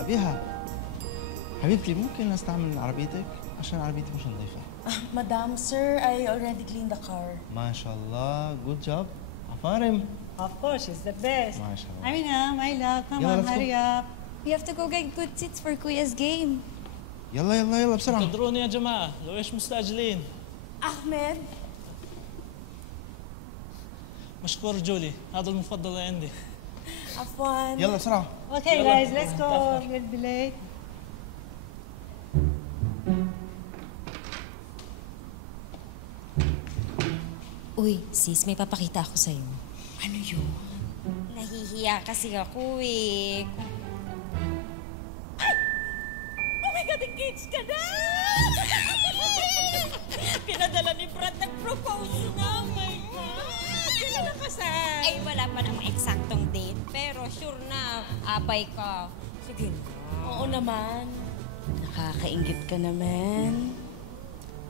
أبيها حبيبتي ممكن استعمل عربيتك عشان عربيتي مش نظيفة. Madam, sir, I already cleaned the car. ما شاء الله good job. عفارم. Of course, she's the best. ما شاء الله. Amina, my love, come يلا on, let's go. hurry up. We have to go get good seats for Kuya's game. يلا بسرعة. انتظروني يا جماعة لو ايش مستعجلين. Ahmed? مشكور جولي هذا المفضل عندي. Afwan. يلا بسرعة. Okay, guys, let's go. We'll be late. Uy, sis, may papakita ako sa'yo. Ano yun? Nahihiya kasi ako eh. Oh my God, engaged ka na! Pinadala ni Brad, nag-propose na. Oh my God! Kailan na kasal? Ay, wala pa namang eksaktong date. Pero sure na, abay ka. Sige na. Oo naman. Nakakaingit ka naman.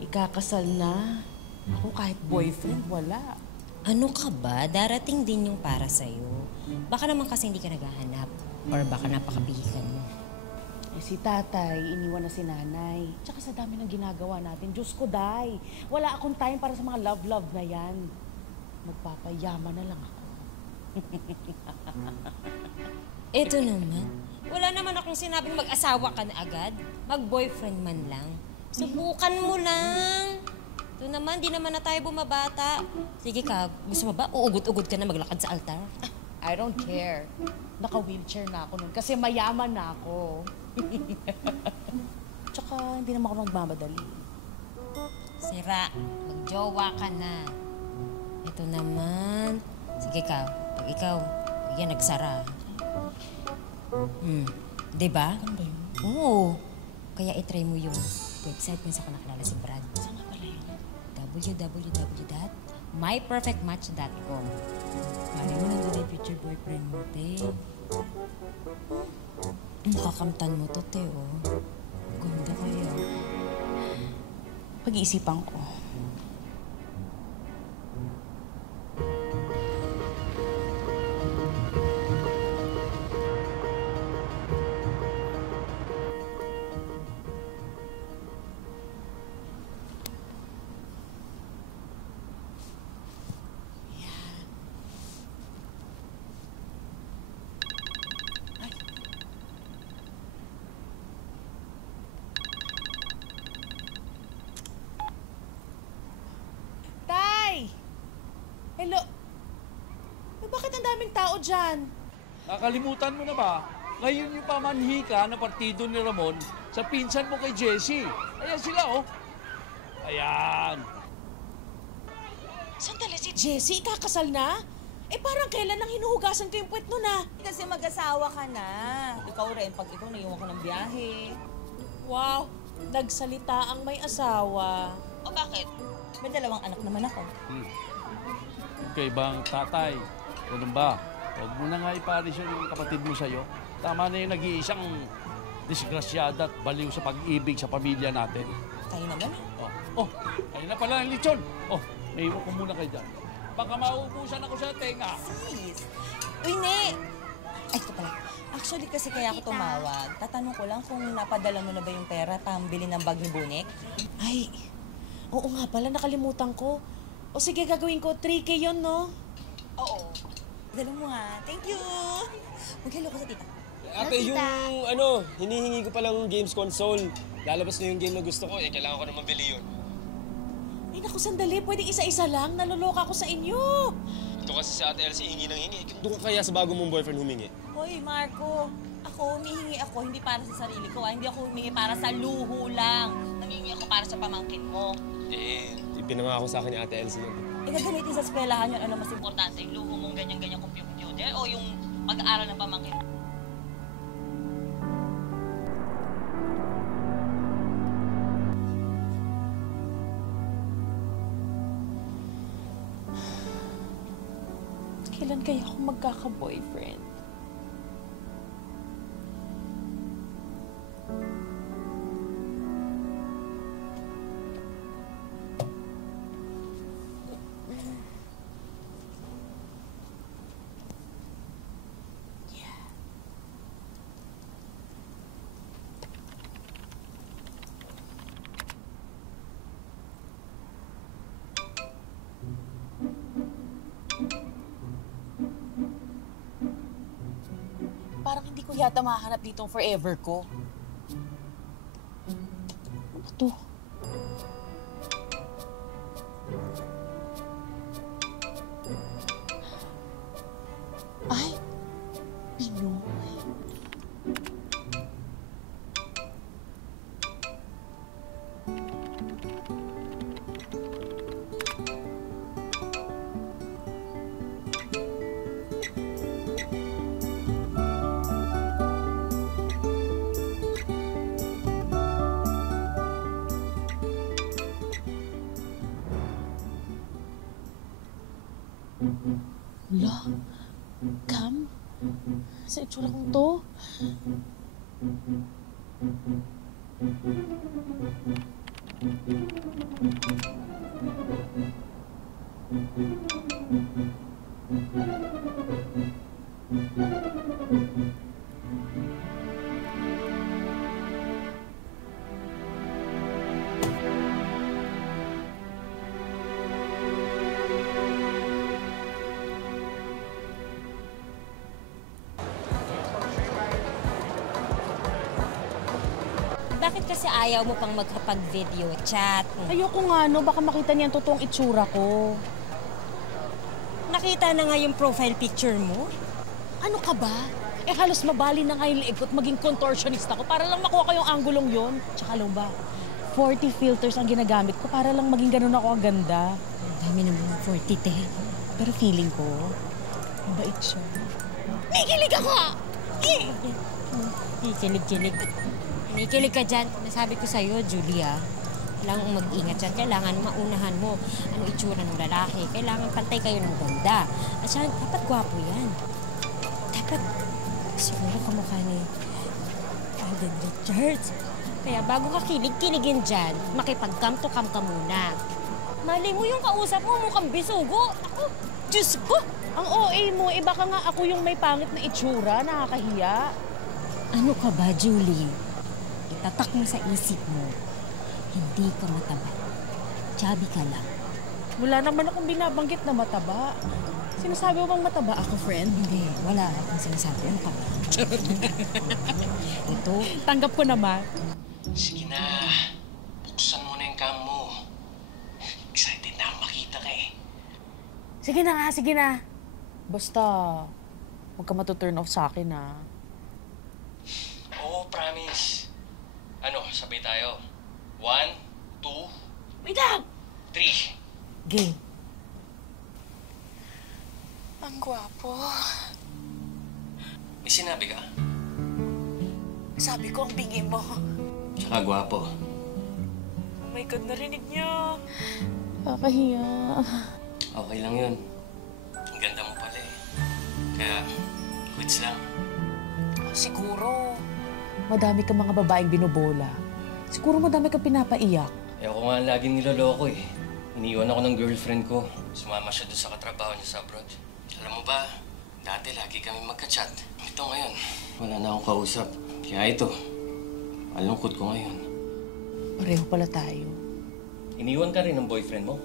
Ikakasal na. Ako kahit boyfriend, wala. Ano ka ba? Darating din yung para sa'yo. Baka naman kasi hindi ka naghahanap. Or baka napakabihikan mo. Eh, si tatay, iniwan na si nanay. Tsaka sa dami ng ginagawa natin, Diyos ko, day. Wala akong time para sa mga love-love na yan. Magpapayaman na lang ako. Eto naman. Wala naman akong sinabing mag-asawa ka na agad. Mag-boyfriend man lang. Subukan mo lang. Ito naman, di naman na tayo bumabata. Sige ka, gusto mo ba? Uugot-ugot ka na maglakad sa altar? I don't care. Naka-wheelchair na ako nun kasi mayaman na ako. Tsaka hindi naman ako magmamadali. Sira, magjowa ka na. Ito naman. Sige ka, pag ikaw, yan nagsara. Diba? Ano ba yun? Oo. Kaya itry mo yung website kung saan ko nakilala si Brad. Saan nga pala yun? www.myperfectmatch.com. Mali mo nandun yung future boyfriend mo, te. Makakamtan mo to, te, oh. Ganda kaya. Pag-iisipan ko. Hello? Bakit ang daming tao dyan? Nakalimutan mo na ba? Ngayon yung pamanhika na partido ni Ramon sa pinsan mo kay Jessie. Ayan sila, oh. Ayan. Sandali, si Jessie ikakasal na? Eh parang kailan nang hinuhugasan ko yung puwet nun ah? Kasi mag-asawa ka na. Ikaw rin, pag ikaw naiwan ka ng biyahe. Wow, nagsalita ang may asawa. O bakit? May dalawang anak naman ako. Okay, bang tatay? Ganun ba? Huwag mo na nga iparis yung kapatid mo sa'yo. Tama na yung nag-iisang disgrasyada at baliw sa pag-ibig sa pamilya natin. Tayo naman eh. Oh, ayun na pala ang lechon. Oh, may iwan ko muna kayo dyan. Baka mauubusan ako sa tenga. Sis! Uy, Ne! Ay, ito pala. Actually, kasi kaya ako tumawag. Tatanong ko lang kung napadala mo na ba yung pera pambili ng bag ni Bunik? Ay, oo nga pala, nakalimutan ko. O sige, gagawin ko. 3K yun, no? Oo. Dala mo nga. Thank you! Mag-hello ka sa tita. Ate, yung hinihingi ko palang games console. Lalabas na yung game na gusto ko, kailangan ko na mabili yun. Ay, naku, sandali. Pwedeng isa-isa lang. Naloloka ako sa inyo. Ito kasi si Ate Elsie, hingi ng hingi. Doon ka kaya sa bago mong boyfriend humingi? Hoy, Marco. Ako, humihingi ako, hindi para sa sarili ko. Hindi ako humingi para sa luho lang. Nangingi ako para sa pamangkin mo. Ipinangako sa akin ni Ate Elsie yun. Gagamitin sa eskwelahan yun, ano mas importante, yung luho mong ganyan-ganyan computer o yung pag-aaral ng pamangkin. Kailan kaya ako magkaka-boyfriend? yata makahanap ditong forever ko. Ano to? Ay, Pinoy. La, Cam? Sa itsura kong to? Bakit kasi ayaw mo pang magkapag-video chat? Ayoko nga, no? Baka makita niya ang totoong itsura ko. Nakita na nga yung profile picture mo? Ano ka ba? Eh halos mabali na nga yung liig ko at maging contortionist ako para lang makuha ko yung anggulong yon. Tsaka alam ba, 40 filters ang ginagamit ko para lang maging ganun ako ang ganda. Ang dami naman ng 40, te. Pero feeling ko, mabait siya. Nakikilig ako! Kikilig-kilig. Nakikilig ka dyan. Nasabi ko sa'yo, Julia. Kailangan mag-ingat dyan. Kailangan maunahan mo ano itsura ng lalaki. Kailangan pantay kayo ng ganda. At siya, dapat gwapo yan. Dapat siguro kamukha ni Alden Richards. Kaya bago ka kilig-kiligin dyan, makipag-cam to cam ka muna. Mali mo yung kausap mo, mukhang bisugo. Ako, Diyos ko! Ang OA mo, eh baka nga ako yung may pangit na itsura, nakakahiya. Ano ka ba, Julie? Itatak mo sa isip mo, hindi ka mataba. Chubby ka lang. Wala naman akong binabanggit na mataba. Sinasabi mo bang mataba ako, friend? Hindi, wala akong sinasabi. Ano ka ba? Ito, Tanggap ko naman. Sige na. Buksan mo na yung cam mo. Excited na ako makita ka eh. Sige na nga, sige na. Basta, huwag ka matuturn off sa akin, ha. Oo, promise. Ano, sabay tayo. 1, 2, Wait lang! 3. Game. Ang gwapo. May sinabi ka? Sabi ko ang bingi mo. Tsaka gwapo. Oh my God, narinig niyo. Kakahiya. Okay lang yun. Ang ganda mo pala eh. Kaya, quits lang. Siguro, madami ka mga babaeng binobola. Siguro madami ka pinapaiyak. Eh ako nga laging niloloko eh. Iniwan ako ng girlfriend ko. Sumama siya doon sa katrabaho niya sa abroad. Alam mo ba, dati lagi kami magka-chat. Ito ngayon, wala na akong kausap. Kaya ito, malungkot ko ngayon. Pareho pala tayo. Iniwan ka rin ng boyfriend mo?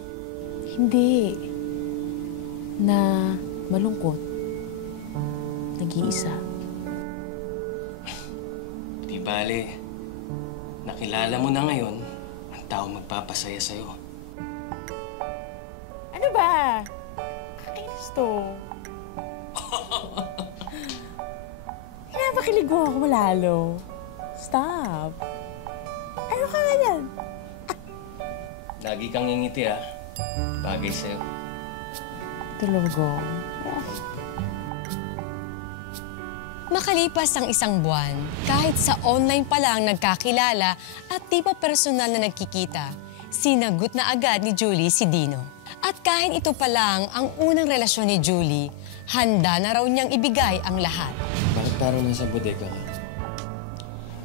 Hindi. Na malungkot. Nag-iisa. Di bale, nakilala mo na ngayon ang tao magpapasaya sa'yo. Ano ba? Kakainis to. Pinapakilig mo ako lalo. Stop. Ano ka nga yan? Lagi kang ngingiti ah. Bagay sa'yo. Talaga. Makalipas ang isang buwan, kahit sa online pa lang nagkakilala at di pa personal na nagkikita, sinagot na agad ni Julie si Dino. At kahit ito pa lang ang unang relasyon ni Julie, handa na raw niyang ibigay ang lahat. Bakit parang nasa bodega ka?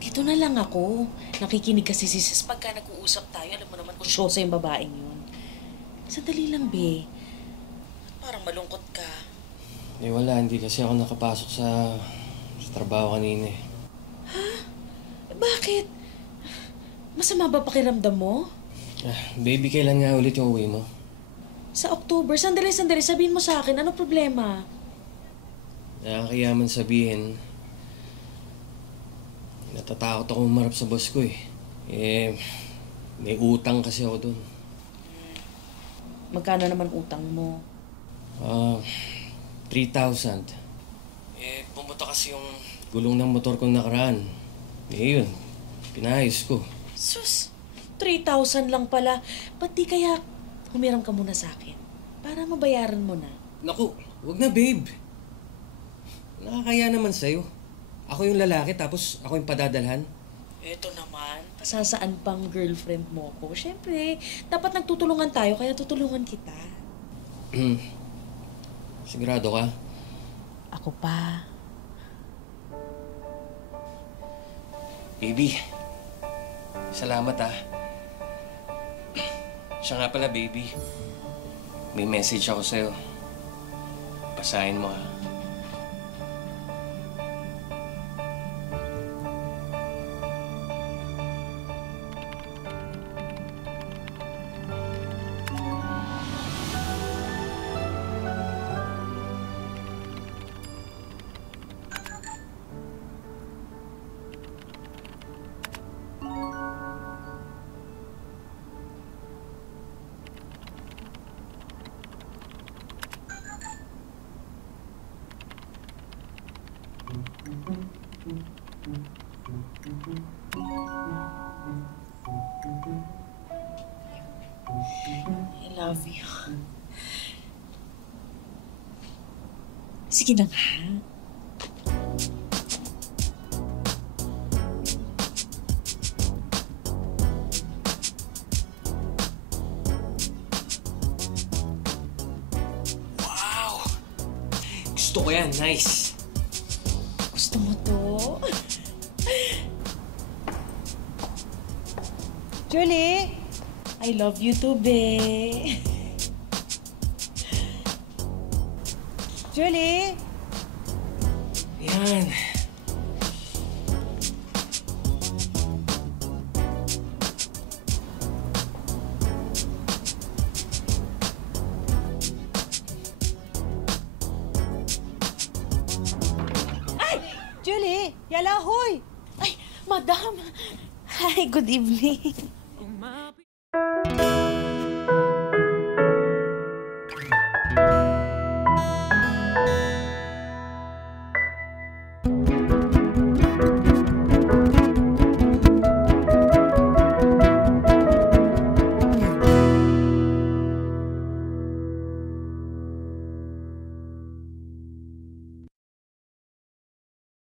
Dito na lang ako. Nakikinig kasi si Sis pagka nag-uusap tayo. Alam mo naman kung syosa yung babaeng yun. Sandali lang, be. Parang malungkot ka. Eh wala, hindi kasi ako nakapasok sa trabaho kanina eh. Ha? Bakit? Masama ba pakiramdam mo? Baby, kailan nga ulit yung uwi mo? Sa October, sandali, sabihin mo sa akin, ano problema? Nakakayaman sabihin, Natatakot ako umarap sa boss ko eh. May utang kasi ako doon. Magkano naman utang mo? 3,000. Pumunta kasi yung gulong ng motor kong nakaraan. Yun, pinayos ko. Sus, 3,000 lang pala. Ba't di kaya humiram ka muna sa akin? Para mabayaran mo na. Naku, wag na babe. Nakakaya naman sa'yo. Ako yung lalaki tapos ako yung padadalhan. Eto naman, pasasaan pang girlfriend mo ko. Siyempre, dapat nagtutulungan tayo kaya tutulungan kita. Sigurado ka? Ako pa. Baby, salamat ah. Siya nga pala, baby. May message ako sa'yo. Basahin mo ha. I love you. Sige na nga. Wow! Gusto ko yan, nice. Gusto mo to? Julie! I love you too, be. Julie! Yan. Ay! Julie! Yalahoy! Ay, madam! Hi, good evening.